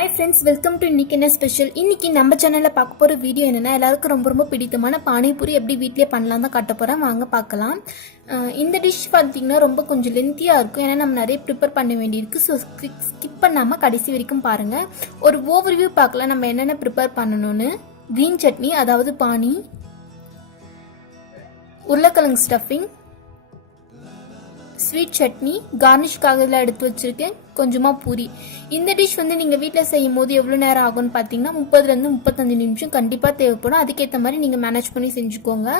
Hi friends, welcome to இன்னைக்கு என்ன special. இன்னைக்கு நம்ம சேனல்ல பார்க்க போற வீடியோ என்னன்னா எல்லாருக்கும் ரொம்ப பிடித்தமான பானிபூரி எப்படி வீட்லயே பண்ணலாம் தான் காட்ட போறேன். வாங்க பார்க்கலாம். இந்த டிஷ் பார்த்தீங்கன்னா ரொம்ப கொஞ்சம் லென்த்தியா இருக்கும். ஏன்னா நம்ம நிறைய ப்ரிப்பேர் பண்ண வேண்டியிருக்கு. ஸோ ஸ்கிப் பண்ணாம கடைசி வரைக்கும் பாருங்க. ஒரு ஓவர்வியூ பார்க்கலாம் நம்ம என்னென்ன ப்ரிப்பேர் பண்ணணும்னு. கிரீன் சட்னி, அதாவது பானி, உருளைக்கிழங்கு ஸ்டஃபிங், ஸ்வீட் சட்னி, கார்னிஷ்காக இதெல்லாம் எடுத்து வச்சிருக்கேன், கொஞ்சமா பூரி. இந்த டிஷ் வந்து நீங்க வீட்டில் செய்யும் போது எவ்வளோ நேரம் ஆகும்னு பார்த்தீங்கன்னா 30லேருந்து 35 நிமிஷம் கண்டிப்பாக தேவைப்படும். அதுக்கேற்ற மாதிரி நீங்கள் மேனேஜ் பண்ணி செஞ்சுக்கோங்க.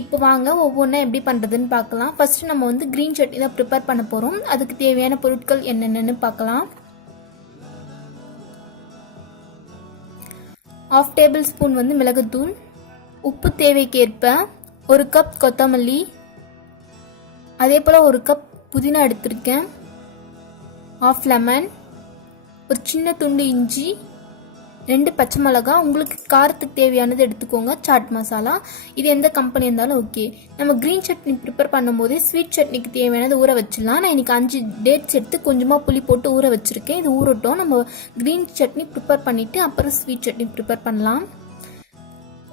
இப்போ வாங்க ஒவ்வொன்றா எப்படி பண்ணுறதுன்னு பார்க்கலாம். ஃபர்ஸ்ட் நம்ம வந்து கிரீன் சட்னி தான் ப்ரிப்பேர் பண்ண போகிறோம். அதுக்கு தேவையான பொருட்கள் என்னென்னு பார்க்கலாம். 1/2 டேபிள் ஸ்பூன் வந்து மிளகுத்தூள், உப்பு தேவைக்கேற்ப, 1 கப் கொத்தமல்லி, அதே போல் 1 கப் புதினா எடுத்திருக்கேன், 1/2 லெமன், ஒரு சின்ன துண்டு இஞ்சி, 2 பச்சை மிளகா, உங்களுக்கு காரத்துக்கு தேவையானது எடுத்துக்கோங்க, சாட் மசாலா, இது எந்த கம்பெனி இருந்தாலும் ஓகே. நம்ம கிரீன் சட்னி ப்ரிப்பேர் பண்ணும்போது ஸ்வீட் சட்னிக்கு தேவையானது ஊற வச்சிடலாம். நான் இன்னைக்கு 5 டேட்ஸ் எடுத்து கொஞ்சமாக புளி போட்டு ஊற வச்சுருக்கேன். இது ஊறட்டும். நம்ம கிரீன் சட்னி ப்ரிப்பேர் பண்ணிவிட்டு அப்புறம் ஸ்வீட் சட்னி ப்ரிப்பேர் பண்ணலாம்.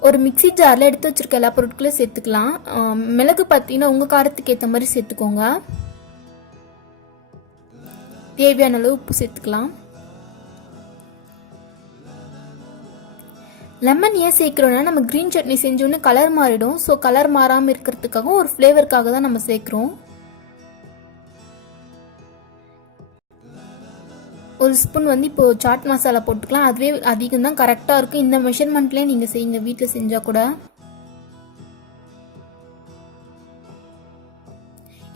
ஒரு மிக்சி ஜாரில் எடுத்து வச்சிருக்க எல்லா பொருட்களையும் சேர்த்துக்கலாம். மிளகு பார்த்தீங்கன்னா உங்கள் காரத்துக்கு ஏற்ற மாதிரி சேர்த்துக்கோங்க. தேவையான அளவு உப்பு சேர்த்துக்கலாம். லெமன் ஏன் சேர்க்குறோன்னா நம்ம கிரீன் சட்னி செஞ்சோன்னு கலர் மாறிடும். ஸோ கலர் மாறாமல் இருக்கிறதுக்காக ஒரு ஃப்ளேவருக்காக தான் நம்ம சேர்க்குறோம். 1 ஸ்பூன் வந்து இப்போ சாட் மசாலா போட்டுக்கலாம். அதுவே அதிகம் தான், கரெக்டாக இருக்கும். இந்த மெஷர்மெண்ட்லேயே நீங்கள் செய்யுங்க வீட்டில் செஞ்சால் கூட.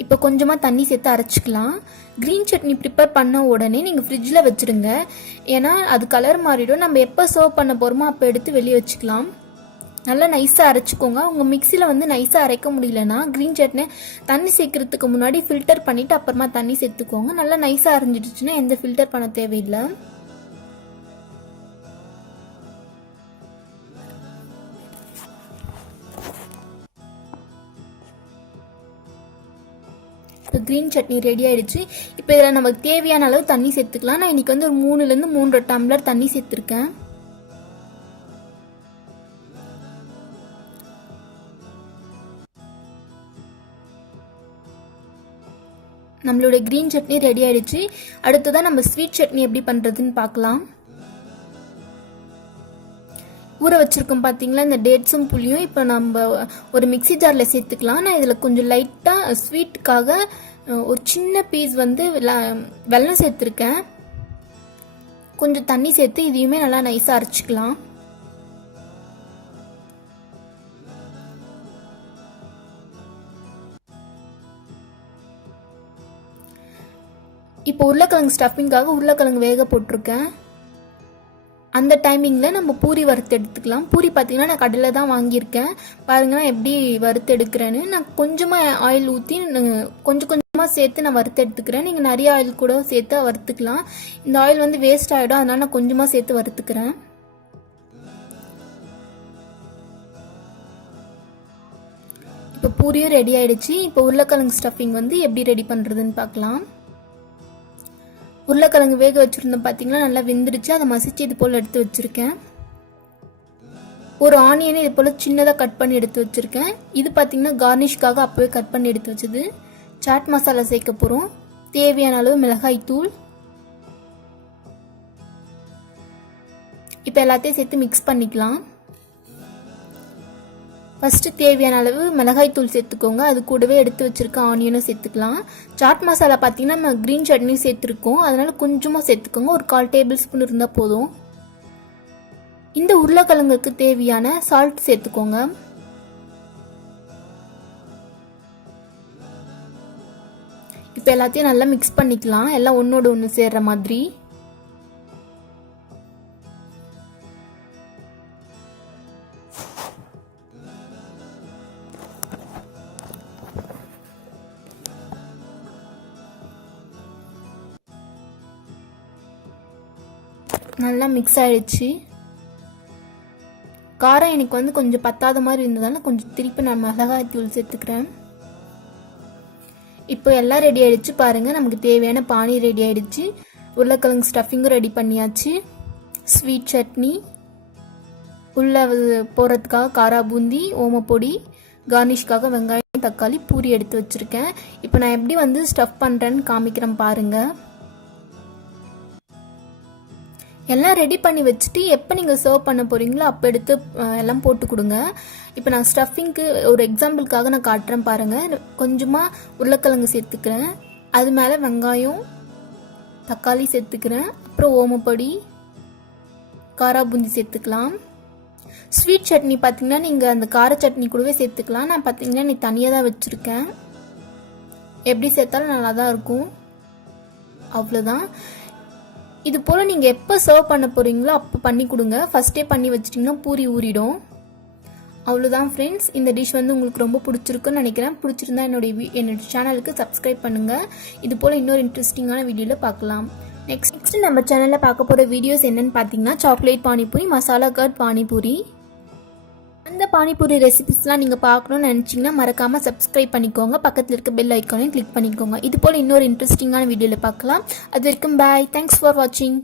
இப்போ கொஞ்சமாக தண்ணி சேர்த்து அரைச்சிக்கலாம். கிரீன் சட்னி ப்ரிப்பேர் பண்ண உடனே நீங்கள் ஃப்ரிட்ஜில் வச்சுடுங்க. ஏன்னா அது கலர் மாறிடும். நம்ம எப்போ சர்வ் பண்ண போகிறோமோ அப்போ எடுத்து வெளியே வச்சுக்கலாம். நல்லா நைஸாக அரைச்சிக்கோங்க. உங்கள் மிக்சியில் வந்து நைஸாக அரைக்க முடியலன்னா கிரீன் சட்னி தண்ணி சேர்க்கறதுக்கு முன்னாடி ஃபில்டர் பண்ணிவிட்டு அப்புறமா தண்ணி சேர்த்துக்கோங்க. நல்லா நைஸாக அரைஞ்சிடுச்சுன்னா எந்த ஃபில்டர் பண்ண தேவையில்லை. இப்போ கிரீன் சட்னி ரெடி ஆயிடுச்சு. இப்போ இதில் நமக்கு தேவையான அளவு தண்ணி சேர்த்துக்கலாம். நான் இன்னைக்கு வந்து ஒரு 3லேருந்து 3.5 டம்ளர் தண்ணி சேர்த்துருக்கேன். நம்மளுடைய கிரீன் சட்னி ரெடி ஆயிடுச்சு. அடுத்ததான் நம்ம ஸ்வீட் சட்னி எப்படி பண்ணுறதுன்னு பார்க்கலாம். ஊற வச்சிருக்கோம் பார்த்தீங்களா இந்த டேட்ஸும் புளியும். இப்போ நம்ம ஒரு மிக்சி ஜாரில் சேர்த்துக்கலாம். நான் இதில் கொஞ்சம் லைட்டாக ஸ்வீட்டுக்காக ஒரு சின்ன பீஸ் வந்து வெல்லம் சேர்த்துருக்கேன். கொஞ்சம் தண்ணி சேர்த்து இதையுமே நல்லா நைஸாக அரைச்சிக்கலாம். இப்போ உருளைக்கிழங்கு ஸ்டஃபிங்காக உருளைக்கிழங்கு வேக போட்டிருக்கேன். அந்த டைமிங்கில் நம்ம பூரி வறுத்து எடுத்துக்கலாம். பூரி பார்த்தீங்கன்னா நான் கடையில் தான் வாங்கியிருக்கேன். பாருங்க நான் எப்படி வறுத்து எடுக்கிறேன்னு. நான் கொஞ்சமாக ஆயில் ஊற்றி கொஞ்சம் கொஞ்சமாக சேர்த்து நான் வறுத்து எடுத்துக்கிறேன். நீங்கள் நிறைய ஆயில் கூட சேர்த்து வறுத்துக்கலாம். இந்த ஆயில் வந்து வேஸ்ட் ஆகிடும், அதனால நான் கொஞ்சமாக சேர்த்து வறுத்துக்கிறேன். இப்போ பூரியும் ரெடி ஆயிடுச்சு. இப்போ உருளைக்கிழங்கு ஸ்டஃபிங் வந்து எப்படி ரெடி பண்ணுறதுன்னு பார்க்கலாம். உருளைக்கிழங்கு வேக வச்சுருந்தோம் பார்த்தீங்களா, நல்லா வெந்துடுச்சு. அதை மசிச்சு இது போல் எடுத்து வச்சுருக்கேன். ஒரு ஆனியனை இது போல் சின்னதாக கட் பண்ணி எடுத்து வச்சுருக்கேன். இது பார்த்தீங்கன்னா கார்னிஷ்காக அப்போவே கட் பண்ணி எடுத்து வச்சது. சாட் மசாலா சேர்க்க போகிறோம். தேவையான அளவு மிளகாய் தூள். இப்போ எல்லாத்தையும் சேர்த்து மிக்ஸ் பண்ணிக்கலாம். ஃபஸ்ட்டு தேவையான அளவு மிளகாய் தூள் சேர்த்துக்கோங்க. அது கூடவே எடுத்து வச்சுருக்க ஆனியனும் சேர்த்துக்கலாம். சாட் மசாலா பார்த்தீங்கன்னா நம்ம க்ரீன் சட்னி சேர்த்துருக்கோம், அதனால் கொஞ்சமாக சேர்த்துக்கோங்க. ஒரு 1/4 டேபிள் ஸ்பூன் இருந்தால் போதும். இந்த உருளைக்கிழங்குக்கு தேவையான சால்ட் சேர்த்துக்கோங்க. இப்போ எல்லாத்தையும் நல்லா மிக்ஸ் பண்ணிக்கலாம், எல்லாம் ஒன்றோடு ஒன்று சேர்ற மாதிரி. நல்லா மிக்ஸ் ஆகிடுச்சு. காரம் எனக்கு வந்து கொஞ்சம் பத்தாத மாதிரி இருந்ததால கொஞ்சம் திருப்பி நான் மிளகாய் தூள் சேர்த்துக்கிறேன். இப்போ எல்லாம் ரெடி ஆகிடுச்சு. பாருங்கள் நமக்கு தேவையான பானி ரெடி ஆகிடுச்சு. உருளைக்கிழங்கு ஸ்டஃபிங்கும் ரெடி பண்ணியாச்சு. ஸ்வீட் சட்னி, உள்ள போகிறதுக்காக காரா பூந்தி, ஓமப்பொடி, கார்னிஷ்காக வெங்காயம், தக்காளி, பூரி எடுத்து வச்சுருக்கேன். இப்போ நான் எப்படி வந்து ஸ்டஃப் பண்ணுறேன்னு காமிக்கிறேன் பாருங்கள். எல்லாம் ரெடி பண்ணி வச்சுட்டு எப்போ நீங்கள் சர்வ் பண்ண போகிறீங்களோ அப்போ எடுத்து எல்லாம் போட்டு கொடுங்க. இப்போ நான் ஸ்டஃபிங்க்கு ஒரு எக்ஸாம்பிளுக்காக நான் காட்டுறேன் பாருங்கள். கொஞ்சமாக உருளைக்கிழங்கு சேர்த்துக்கிறேன், அது மேலே வெங்காயம், தக்காளி சேர்த்துக்கிறேன், அப்புறம் ஓமப்பொடி, காரா பூந்தி சேர்த்துக்கலாம். ஸ்வீட் சட்னி பார்த்தீங்கன்னா நீங்கள் அந்த கார சட்னி கூடவே சேர்த்துக்கலாம். நான் பார்த்தீங்கன்னா நீ தனியாக தான் வச்சுருக்கேன். எப்படி சேர்த்தாலும் நல்லா தான் இருக்கும். அவ்வளோதான். இது போல் நீங்கள் எப்போ சர்வ் பண்ண போகிறீங்களோ அப்போ பண்ணி கொடுங்க. ஃபஸ்ட்டே பண்ணி வச்சிட்டிங்கன்னா பூரி ஊறிடும். அவ்வளோதான் ஃப்ரெண்ட்ஸ். இந்த டிஷ் வந்து உங்களுக்கு ரொம்ப பிடிச்சிருக்குன்னு நினைக்கிறேன். பிடிச்சிருந்தா என்னோட சேனலுக்கு சப்ஸ்கிரைப் பண்ணுங்கள். இது போல் இன்னொரு இன்ட்ரெஸ்டிங்கான வீடியோவில் பார்க்கலாம். நெக்ஸ்ட் நம்ம சேனலில் பார்க்க போகிற வீடியோஸ் என்னென்னு பார்த்தீங்கன்னா சாக்லேட் பானிபூரி, மசாலா கட் பானிபூரி. அந்த பானிபூரி ரெசிபிஸ்லாம் நீங்கள் பார்க்கணும்னு நினச்சிங்கன்னா மறக்காமல் சப்ஸ்கிரைப் பண்ணிக்கோங்க. பக்கத்தில் இருக்க பெல் ஐக்கானையும் கிளிக் பண்ணிக்கோங்க. இது போல் இன்னொரு இன்ட்ரெஸ்டிங்கான வீடியோவில் பார்க்கலாம். அது வரைக்கும் பாய். தேங்க்ஸ் ஃபார் வாட்சிங்.